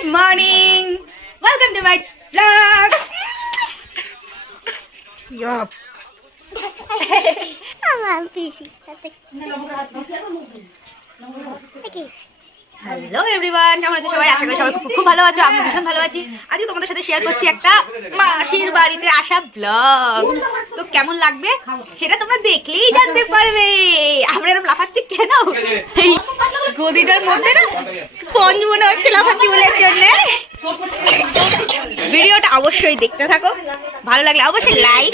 Good morning! Welcome to my vlog! Yup! I'm busy. Okay. Hello everyone কেমন আছো সবাই? আশা করি সবাই খুব খুব ভালো আছো। আমি ভীষণ ভালো আছি। আজকে তোমাদের সাথে শেয়ার করছি একটা মাসির বাড়িতে আসা ব্লগ তো কেমন লাগবে? সেটা তোমরা দেখলেই জানতে পারবে। আমরা এরকম লাফাচ্ছি কেন? এই গদিটার মধ্যে না স্পঞ্জ মনে হচ্ছে লাফাচ্ছি বলে জন্য। ভিডিওটা অবশ্যই দেখতে থাকো। ভালো লাগলে অবশ্যই like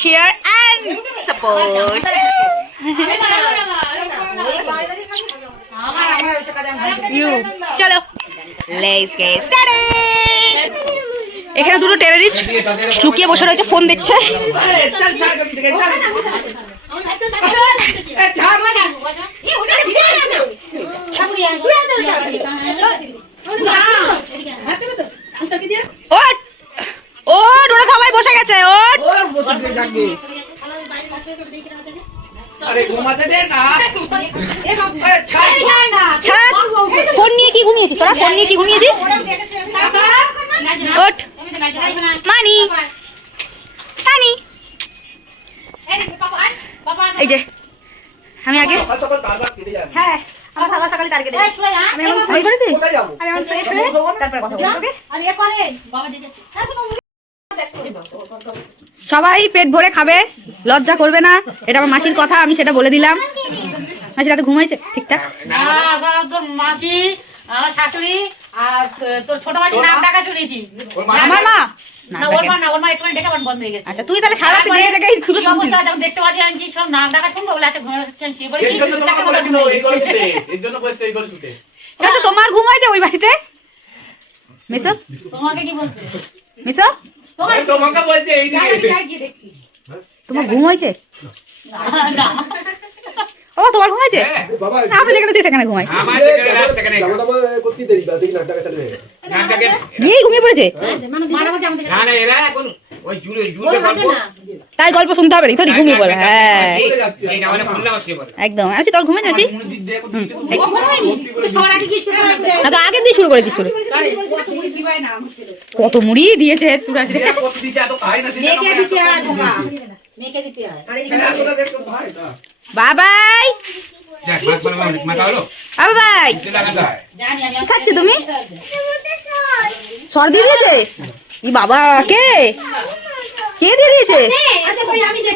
share and support you চলো। লেটস গেট স্টার্টেড এখানে দুটো টেররিস্ট লুকিয়ে বসে রয়েছে ফোন ওট! ওট, ওরা সবাই বসে গেছে, ওট! আরে ঘুমাতে দে না। ছাড়। ফোন নিয়ে কি ঘুমিয়েছিস? তোরা ফোন নিয়ে কি ঘুমিয়েছিস? ওট মানি। মানি। এই যে আমি আগে সকাল সকাল হ্যাঁ আমার সকাল সকালে টার্গেট আমি এখন ফ্রেশ করেছিস? আমি এখন ফ্রেশ হয়ে তারপরে কথা বলব ওকে? সবাই পেট ভরে খাবে লজ্জা করবে না এটা আমার মাসির কথা আমি সেটা বলে দিলাম। মাসি রাতে ঘুমাইছে ঠিকঠাক? মাসি আমার শাশুড়ি আর তোর ছোট মাসি নাম ডাকা শুনেছি আমার মা? না, না ওর দেখেন। মা না ওর মা একটুখানি ডেকে আবার বন্ধ হয়ে গেছে। আচ্ছা তুই তাহলে সারা দেখতে পাচ্ছি সব নাম ডাকা শুনব? আচ্ছা তোমার ঘুম হয়েছে ওই বাড়িতে? মিসো? তোমাকে কি বলতে মিসো? তোমাকে বলছে এই দিকে দেখছি। তোমার ঘুম হয়েছে? না, না। ও তোমার ঘুম হয়েছে? আমি যেখানে তুই সেখানে ঘুমাই। হয়ে গিয়েই ঘুমিয়ে পড়েছে? মারা বলছে আমাদের না না এরা এখন ওই জুড়ে জুড়ে গল্প। তাই গল্প শুনতে হবে না তোর ঘুমিয়ে হ্যাঁ এই জামানে বললাম আজকে বলে একদম। আচ্ছা তোর ঘুমিয়ে যাচ্ছি দিয়ে আগে দিয়ে শুরু করেছিস শুরু কত মুড়ি দিয়েছে তুই আজকে করতে দিতে এত খাই না সেটা মেয়েকে দিতে হয় আমাকে না জানি আমি না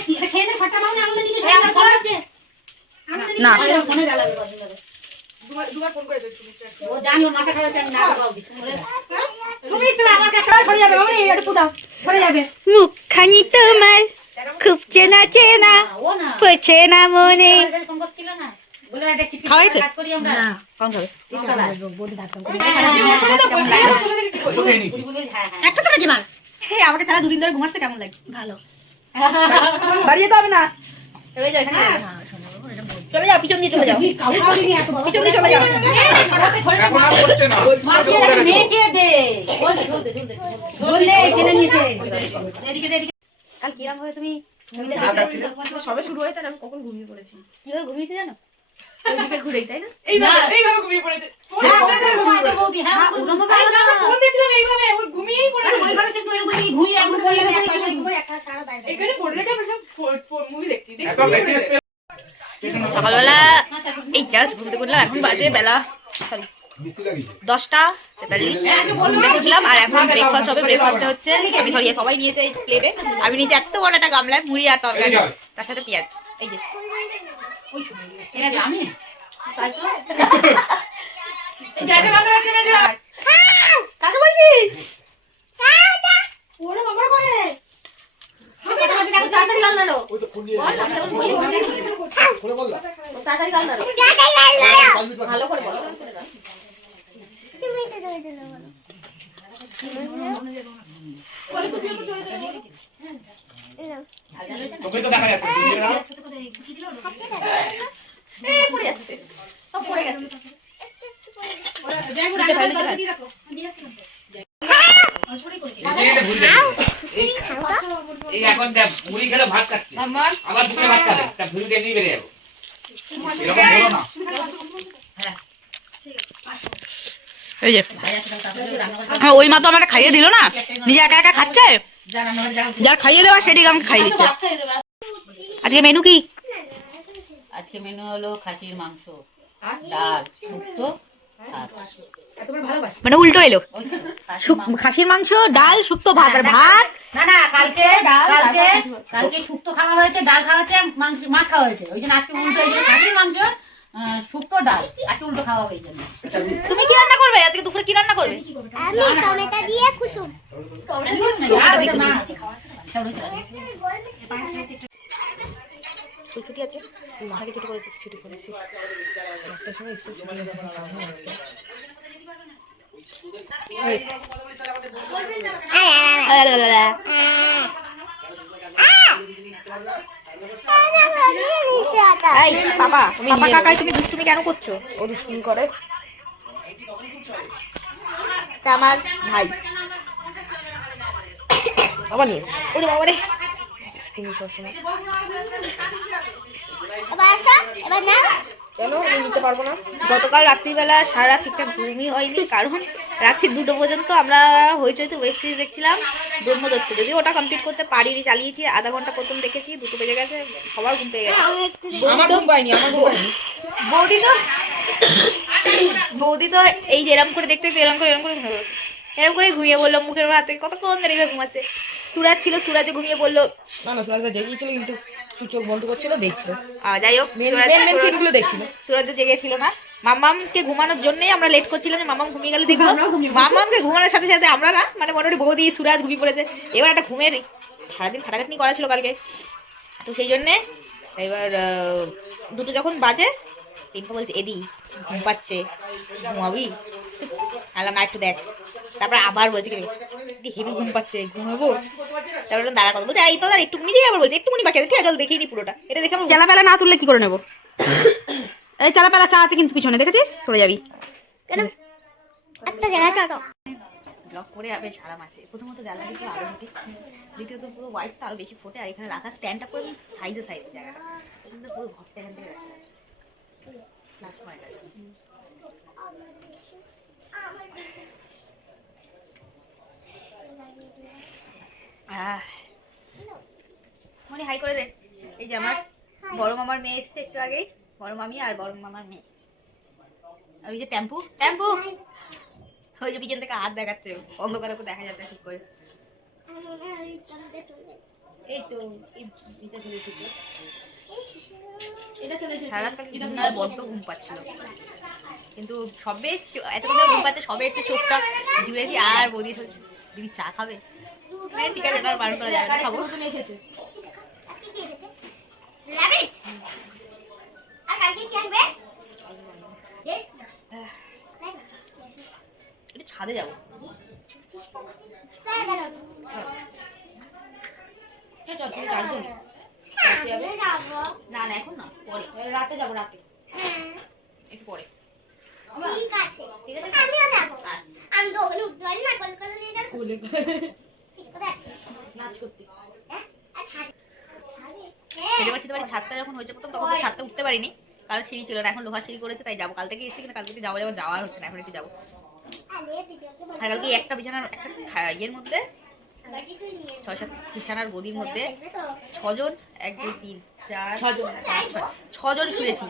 ফোনে। ও জানি ওর মাথা না তুমি তো আমার কাছে সরে যাবে। এটা সরে যাবে। মুখখানি তোমার খুব চেনা চেনা না মনে। না। খাওয়াইছে? কাজ কম খাবে। একটা হ্যাঁ আমাকে তারা দুদিন ধরে ঘুমাতে কেমন লাগে? ভালো। বাড়ি যেতে হবে না। চলে যাও এখানে। চলে যাও পিছন দিয়ে চলে যাও। পিছন দিয়ে চলে যাও। কাল কিরম ভাবে তুমি সবে শুরু হয়েছে আমি কখন ঘুমিয়ে পড়েছি। কীভাবে ঘুমিয়েছি জানো? ওইদিকে ঘুরেই তাই না? এইভাবে এইভাবে ঘুমিয়ে পড়েছে। সকালবেলা এই জাস্ট ঘুরতে করলাম এখন বাজে বেলা সরি দশটা তেতাল্লিশ। উঠলাম আর এখন ব্রেকফাস্ট হবে ব্রেকফাস্টটা হচ্ছে আমি সরি সবাই নিয়েছে এই প্লেটে আমি নিয়েছি এত বড় একটা গামলায় মুড়ি আর তরকারি তার সাথে পেঁয়াজ এই যে। কাকে বলছিস? বল তাড়াতাড়ি গাল নাড়ো ভালো করে বলো। তোকে তো দেখা যাচ্ছে। হ্যাঁ ওই মা তো আমার খাইয়ে দিল না। নিজে একা একা খাচ্ছে? যার খাইয়ে দেওয়া সেদিকে আমাকে খাইয়ে দিচ্ছে। আজকে মেনু কি? আজকে মেনু হলো খাসির মাংস ডাল শুক্তো মানে উল্টো এলো। খাসির মাংস। ডাল শুক্তো ভাত। আর ভাত? না না কালকে কালকে কালকে শুক্তো খাওয়া হয়েছে ডাল খাওয়া হয়েছে মাংস মাছ খাওয়া হয়েছে। ওই জন্য আজকে উল্টো এই খাসির মাংস শুক্তো ডাল। আজকে উল্টো খাওয়া হয়েছে তুমি কি রান্না করবে? আজকে দুপুরে কি রান্না করবে? আমি টমেটো দিয়ে কুসুম। স্কুল ছুটি আছে। মাকে ছুটি করেছি ছুটি করেছি। একটার সময় স্কুল ছুটি আজকে। পাপা পাপা কাকাই তুমি দুষ্টুমি কেন করছ? ও দুষ্টুমি করে। আমার ভাই? বাবা নিয়ে। ওরে বাবা রে। দুষ্টুমি সবসময়। কেন? আমি নিতে পারব না। গতকাল রাত্রিবেলা সারা রাত ঠিকঠাক ঘুমই হয়নি কারণ রাত্রি দুটো পর্যন্ত আমরা হইচই তো ওয়েব সিরিজ দেখছিলাম ব্রহ্মদত্ত যদি ওটা কমপ্লিট করতে পারিনি চালিয়েছি আধা ঘণ্টা প্রথম দেখেছি দুটো বেজে গেছে সবার ঘুম পেয়ে গেছে। আমার ঘুম পাইনি আমার ঘুম পাইনি বৌদি তো বৌদি তো এই যে এরম করে দেখতে এরম করে এরম করে ঘুমিয়ে এরম করে ঘুমিয়ে বলল মুখের হাতে কতক্ষণ ধরে ঘুমাচ্ছে? সুরাজ ছিল সুরাজও ঘুমিয়ে বলল না না সুরাজদা জেগেছিল কিন্তু একটু চোখ বন্ধ করছিল দেখছিল। আহ, যাই হোক মেন মেন মেন সিনগুলো দেখছিল। সুরাজও জেগেছিল না। মামামকে ঘুমানোর জন্যই আমরা লেট করছিলাম যে মামাম ঘুমিয়ে গেলে দেখব। মামামকে ঘুমানোর সাথে সাথে আমরা না মানে মোটামুটি বৌদি সুরাজ ঘুমিয়ে পড়েছে। এবার একটা ঘুমের সারাদিন খাটাখাটনি করা ছিল কালকে। তো সেই জন্যে এবার আহ, দুটো যখন বাজে টিম্পা বলছে এদি ঘুম পাচ্ছে। ঘুমাবি? আলাম না একটু দেখ তারপর আবার বলছে কি হেভি ঘুম পাচ্ছে ঘুমাবো? তারপর দাঁড়া কথা বলছে এই তো আর একটুকুনি দিয়ে আবার বলছে একটুকুনি বাকি আছে ঠিক আছে চল দেখেই নি পুরোটা। এটা দেখে জ্বালা পেলা না তুললে কি করে নেব? এই চালা পেলা চা আছে কিন্তু পিছনে দেখেছিস? সরে যাবি। একটা জায়গা চলো ব্লক করে বেশ আরাম আছে প্রথমত জ্বালানি তো আরও ফোটে দ্বিতীয়ত পুরো হোয়াইট তো আরও বেশি ফোটে। আর এখানে রাখা স্ট্যান্ডটা পুরো সাইজে সাইজে জায়গাটা। পুরো ঘরটা এখান থেকে রাখা। প্লাস পয়েন্ট আছে মনে হাই করে দে। এই যে আমার বড় মামার মেয়ে এসছে একটু আগেই। বড় মামি আর বড় মামার মেয়ে। ওই যে টেম্পু টেম্পু ওই যে পিছন থেকে হাত দেখাচ্ছে। অন্ধকারে তো দেখা যাচ্ছে ঠিক করে। এই তো এই চলে এসেছে। এটা চলে এসেছে। সারা রাত কালকে ঘুম না হয় বড্ড ঘুম পাচ্ছিল। কিন্তু সবে এতক্ষণ ঘুম পাচ্ছে সবে একটু চোখটা জুড়েছি আর বৌদি দিদি চা খাবে? হ্যাঁ ঠিক আছে না বারণ করা যাবে খাব। তুমি এসেছে। র্যাবিট আর কালকে কি আসবে? একটু ছাদে যাব। কে চল তুমি চারজন না না এখন না পরে। রাতে যাব রাতে। হ্যাঁ। একটু পরে। ঠিক আছে। ঠিক আছে। আমিও যাব। আমি তো ওখানে উঠতে পারি না কলকাতা নিয়ে যাব। কোলে ঠিক করে আছে নাচ করতে। হ্যাঁ হ্যাঁ ছেলে বাসিতে বাড়ি ছাদটা যখন হয়েছে প্রথম তখন তো ছাদটা উঠতে পারিনি। কারণ সিঁড়ি ছিল না এখন লোহার সিঁড়ি করেছে তাই যাব। কাল থেকে এসেছি কিনা কাল থেকে যাব যাব যাওয়ার হচ্ছে না এখন একটু যাব। আরে কালকে একটা বিছানার একটা ইয়ের মধ্যে ছয় সাত বিছানার গদির মধ্যে ছজন এক দুই তিন চার ছজন। ছজন শুয়েছি।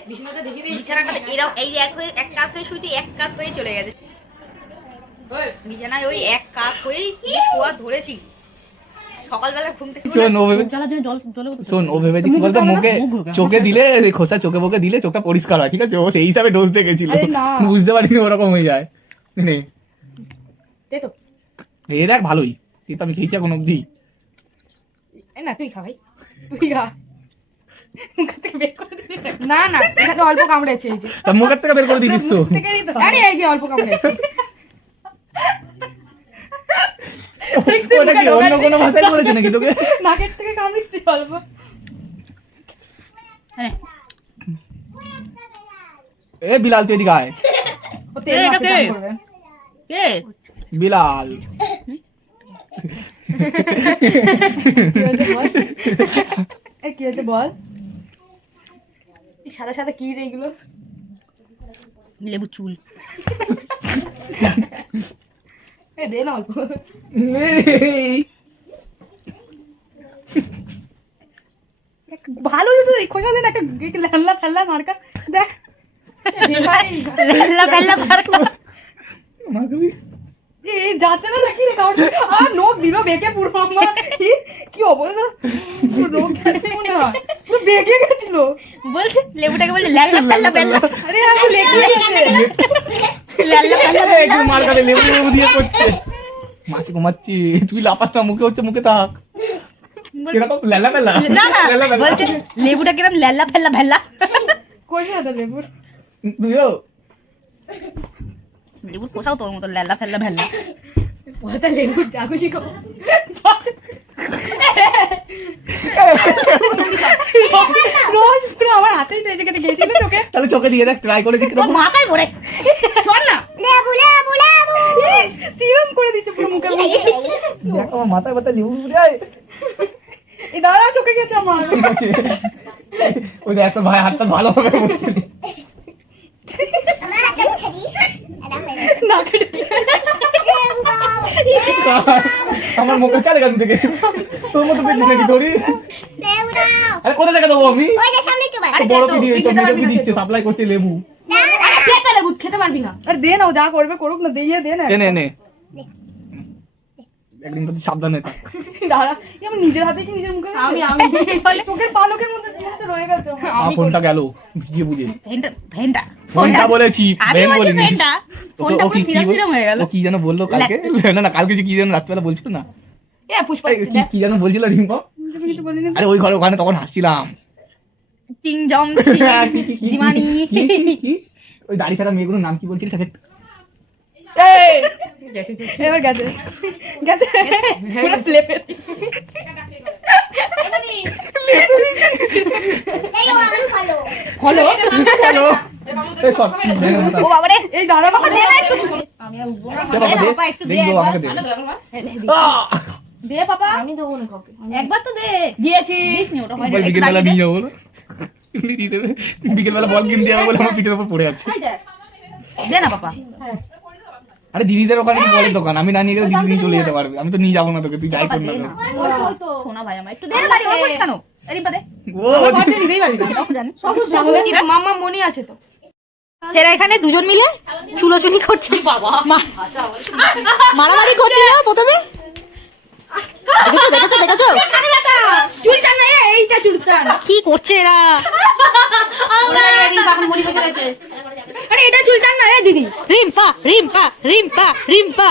বিছানাটা এরাও এই এক হয়ে এক হয়ে শুয়েছি এক হয়ে চলে গেছে। বিছানায় ওই এক হয়েই শোয়া ধরেছি। সকালবেলা ঘুম থেকে শোন ও ভেবে বলতো মুখে চোখে দিলে খোসা চোখে মুখে দিলে চোখটা পরিষ্কার হয় ঠিক আছে? ও সেই হিসাবে ডোজ দেখেছিল বুঝতে পারিনি ওরকম হয়ে যায়। এই দেখ ভালোই। কিন্তু আমি খেয়েছি এখন অব্দি না তুই খা ভাই। তুই খা। না না অল্প কামড়েছে এই যে। মুখের থেকে বের করে দিস তো। আরে এই যে অল্প কামড়েছে। ওটা কি অন্য কোনো ভাষায় করেছে নাকি তোকে? নাকের থেকে কামড়িচ্ছে অল্প। এ বিলাল তুই এদিকে আয়। ও তেল মাখতে কে? চান করবে। কে? বিলাল। কি হয়েছে বল? সাদা সাদা কি রে এগুলো লেবু চুল। দে না অল্প। ভালো যদি খোসা দিন একটা ল্যাল্লা ফেল্লা মার্কা দেখ। ল্যাল্লা ফেল্লা মার্কা। মাধবী যাচ্ছে না নাকি রে কাউর আর নোক দিল বেঁকে পুরো আমার। কি কি অবস্থা? নোক গেছে মনে হয়। বেঁকে গেছিল। বলছে লেবুটাকে বলছে ল্যাল্লা ফেল্লা ফেল্লা আরে আমি লেগে গেছে। ল্যাল্লা ফেল্লা একটু মার কাটে লেবু লেবু দিয়ে করছে। মাসি ঘুমাচ্ছি তুই লাপাস না মুখে হচ্ছে মুখে থাক। কীরকম? লেলা পেলা না না বলছে লেবুটা কিরম ল্যাল্লা ফেল্লা কোষা তো লেবুর? তুইও? লেবুর কোথাও তোর মতো ল্যাল্লা ফেল্লা ফেল্লা পচা লেবু যা খুশি খাও। রোজ পুরো আমার হাতেই তো গেছিল চোখে। তাহলে চোখে দিয়ে দেখ ট্রাই করে দেখি মাথায় পড়ে। শোন না। লেবু লেবু লেবু। সিরাম করে দিচ্ছে পুরো দেখ আমার মাথায় মাথায় লেবু ফুটায় এই দাঁড়া চোখে গেছে আমার। ঠিক আছে। ওই দেখ তোর ভাই হাতটা ভালো হবে বলছিলি। আমার হাতে আমার মুখে চালে গান থেকে? তোর মতো পেয়েছিস নাকি তোরই? আরে কোথা থেকে দেবো আমি? ওই যে সামনে একটু বাড়ি ভিডিও এই তো ভিডিও দিচ্ছে সাপ্লাই করছে লেবু। খেতে লেবু খেতে পারবি না। আর দে না ও যা করবে করুক না দিয়ে দে না। এনে এনে একদিন তো তুই সাবধানে থাক। দাঁড়া। আমার নিজের হাতে কি নিজের মুখে আমি আমি। বলে চোখের পালকের মধ্যে জিনিসটা রয়ে গেছে। আমার ফোনটা গেল। ভিজিয়ে বুঝে ভেন্টা ফোনটা। বলেছি আমি বলছি বলিনি। ও কি হয়ে গেল। যেন বলল কালকে? না না কালকে কি যেন রাত্রিবেলা বলছিল না। এ পুষ্পা এই, কি যেন বলছিল রিম্পা? আরে ওই ঘরে ওখানে তখন হাসছিলাম। জম জিমানি? ওই দাড়ি ছাড়া মেয়েগুলোর নাম কি বলছিলি তাকে এবার গেছে। গেছে। এই দাঁড়া বাবা দে না একটু। আমি উঠবো না। বাবা। বাবা, একটু দে আমাকে দে। দে আমি দেবো না কাউকে। একবার তো দে। দিয়েছি। হয় বিকেলবেলা দাঁড়িয়ে নিয়ে যাব এমনি দিয়ে দেবে। বিকেলবেলা বল কিনতে যাব বলে আমার পিঠের উপর পড়ে আছে। দে না পাপা আরে দিদিদের ওখানে কি বলের দোকান। আমি না নিয়ে গেলে দিদি চলে যেতে পারবে। আমি তো নিয়ে যাব না তোকে তুই যাই কর না। শোনা ভাই আমার একটু দে বাড়ি করিস কেন? ও পারবি না। জানি। মাম্মা মনি আছে তো। এরা এখানে দুজন মিলে চুলোচুলি করছে। বাবা। মারামারি করছিল প্রথমে? দেখেছ দেখেছ দেখেছ? চুলটা না এইটা চুলটা কি করছে এরা? আরে এটা চুলটা না এ দিদি? রিম্পা রিম্পা রিম্পা রিম্পা।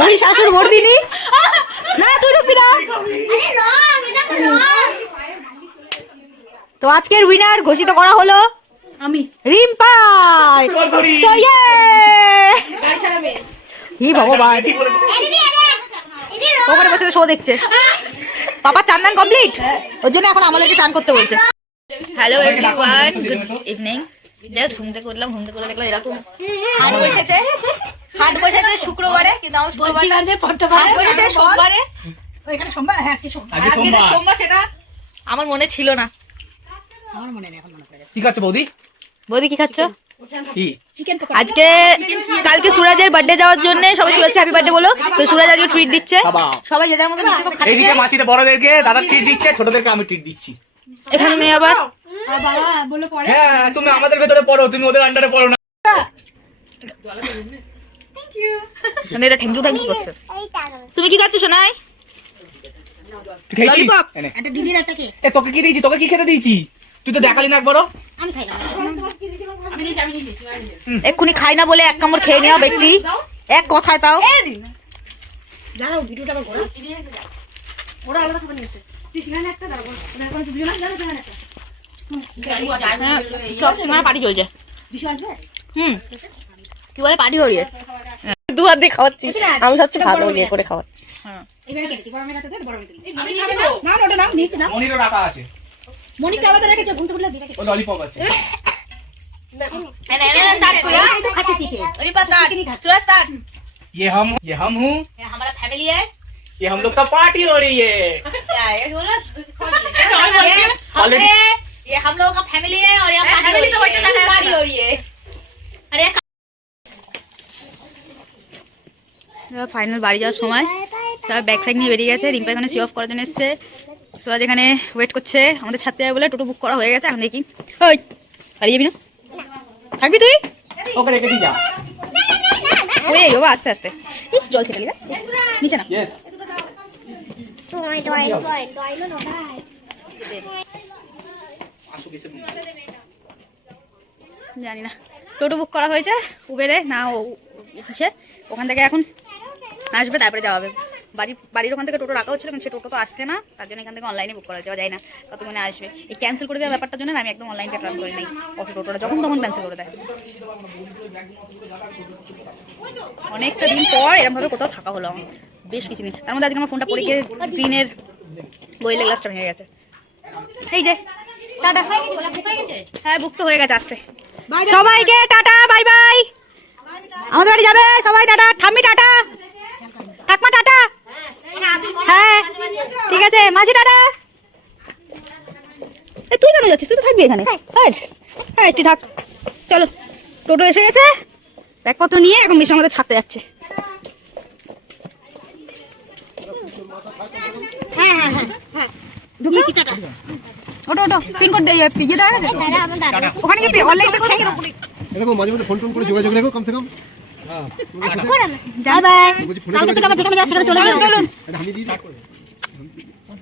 মহিষাসুর মর্দিনী না তুই ঢুকবি না। রং তো আজকের উইনার ঘোষিত করা হলো আমি। রিম্পা! হি ভগবান। ওখানে বসে শো দেখছে। পাপা চান দান কমপ্লিট ওর জন্য এখন আমাদেরকে চান করতে বলছে। Hello everyone good evening just ঘুমতে করলাম ঘুমতে করে দেখলাম এরকম হাট বসেছে। হাট বসেছে শুক্রবারে কিন্তু আমার শুক্রবার হাট বসেছে সোমবারে। এখানে সোমবার? হ্যাঁ সোমবার। আমার মনে ছিল না। ঠিক আছে বৌদি? বৌদি কি খাচ্ছ? কি আজকে কালকে সুরাজের বার্থডে যাওয়ার জন্য সবাই সুরাজকে হ্যাপি বার্থডে বলো। তো সুরাজ আজকে ট্রিট দিচ্ছে। সবাই যে যার মতো মাসিতে বড়দেরকে দাদা ট্রিট দিচ্ছে ছোটদেরকে আমি ট্রিট দিচ্ছি। এখানে আবার? হ্যাঁ তুমি আমাদের ভেতরে পড়ো তুমি ওদের আন্ডারে পড়ো না। করছে। তুমি কি খাচ্ছ সোনাই? তোকে কি দিয়েছি? তোকে কি খেতে দিয়েছি? তুই তো দেখালি না একবারও। আমি এক্ষুনি খাই না বলে এক কামড় খেয়ে নেওয়া ব্যক্তি। এক কথায় তাও। দাঁড়াও ভিডিওটা আবার ঘোরা ওরা আলাদা খাবার নিয়েছে তুই সেখানে একটা দাঁড়াবো দুজন আছে সেখানে একটা। পার্টি চলছে। হুম। কি বলে পার্টি করিয়ে দু হাত দিয়ে খাওয়াচ্ছি। আমি সবচেয়ে ভালো ইয়ে করে খাওয়াচ্ছি। এবারে কেটেছি বড় মেয়ে কাছে বড় মেয়ে না ওটা নাম নিচে না মনিরও রাখা আছে। মনিকা আলাদা রেখেছো ঘুম থেকে দিয়ে রেখেছো ও ললিপপ আছে স্টার্ট করি এই তো খাচ্ছি চিকেন রিপা স্টার্ট চলো স্টার্ট ये हम ये हम हूँ हमारा फैमिली है ये हम लोग का पार्टी हो रही है अरे ये हम लोगों का फैमिली है और यहाँ पार्टी हो रही है पार्टी हो रही है अरे ফাইনাল বাড়ি যাওয়ার সময় সবাই ব্যাগ ফ্যাগ নিয়ে বেরিয়ে গেছে রিম্পা এখানে সি অফ করার জন্য এসছে সবাই এখানে ওয়েট করছে আমাদের ছাত্রী বলে টোটো বুক করা হয়ে গেছে এখন দেখি। ওই হারিয়ে যাবি না? থাকবি তুই? ওকে রেখে দিয়ে যা। বাবা আস্তে আস্তে। ইস জল ছেটে দিলা নিচে না। জানি না। টোটো বুক করা হয়েছে উবেরে না ও ওখান থেকে এখন আসবে তারপরে যাওয়া হবে। বাড়ি বাড়ির ওখান থেকে টোটো রাখা হচ্ছিল কিন্তু সে টোটো তো আসছে না। তার জন্য এখান থেকে অনলাইনে বুক করা যাওয়া যায় না। কতক্ষণে আসবে। এই ক্যান্সেল করে দেওয়ার ব্যাপারটার জন্য আমি একদম অনলাইনটা ট্রান্স করি নাই কত টোটোটা যখন তখন ক্যান্সেল করে দেয়। অনেকটা দিন পর এরকমভাবে কোথাও থাকা হলো আমার। বেশ কিছুদিন। তার মধ্যে আজকে আমার ফোনটা পড়ে গিয়ে স্ক্রিনের বইলে গ্লাসটা ভেঙে গেছে। এই যে টাটা। হ্যাঁ বুক তো হয়ে গেছে আসছে। সবাইকে টাটা বাই বাই আমাদের বাড়ি যাবে সবাই টাটা। ঠাম্মি টাটা ঠাকমা টাটা হ্যাঁ ঠিক আছে মাঝি এ, তুই কেন যাচ্ছিস? তুই তো থাকবি এখানে। হ্যাঁ তুই থাক। চলো টোটো এসে গেছে। ব্যাগপত্র নিয়ে এখন মিশন আমাদের ছাড়তে যাচ্ছে। হ্যাঁ হ্যাঁ হ্যাঁ ওটো ওটো পিনকোড ইয়ে দেখা গেছে? দাদা ওখানে গিয়ে অনলাইন পে করে দেখো মাঝে মধ্যে ফোন টোন করে যোগাযোগ রেখো কমসে কম। বাই বাই কালকে থেকে আবার যেখানে যাওয়া সেখানে চলে যাও। চলুন এটা আমি দিই বাই বাই পাঁচজন টাটা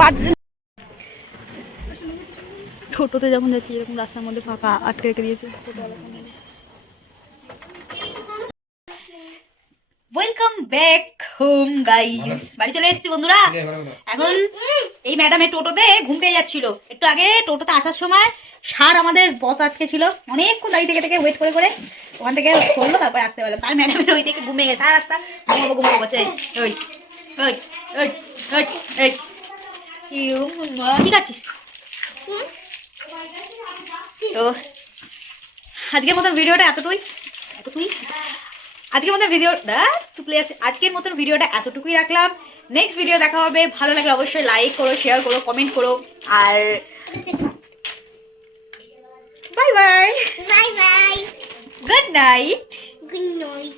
পাঁচজন ছোটোতে যখন যাচ্ছি এরকম রাস্তার মধ্যে ফাঁকা আটকে রেখে দিয়েছে। ওয়েলকাম ব্যাক হোম গাইস বাড়ি চলে এসেছি বন্ধুরা। এখন এই ম্যাডামের টোটোতে ঘুম পেয়ে যাচ্ছিল। একটু আগে টোটোতে আসার সময় সার আমাদের বস আটকে ছিল অনেকক্ষণ দাঁড়িয়ে থেকে থেকে ওয়েট করে করে ওখান থেকে করল তারপরে আসতে পারলাম তার ম্যাডামের ওই থেকে ঘুমিয়ে গেছে। আর রাস্তা ঘুমাবো ঘুমাবো এই, ওই ওই ঠিক আছিস? তো আজকের মতন ভিডিওটা এতটুকুই এতটুকুই। আজকের মতো ভিডিওটা টুকলে আছে আজকের মতন ভিডিওটা এতটুকুই রাখলাম। নেক্সট ভিডিও দেখা হবে। ভালো লাগলে অবশ্যই লাইক করো শেয়ার করো কমেন্ট করো। আর bye bye bye bye good night good night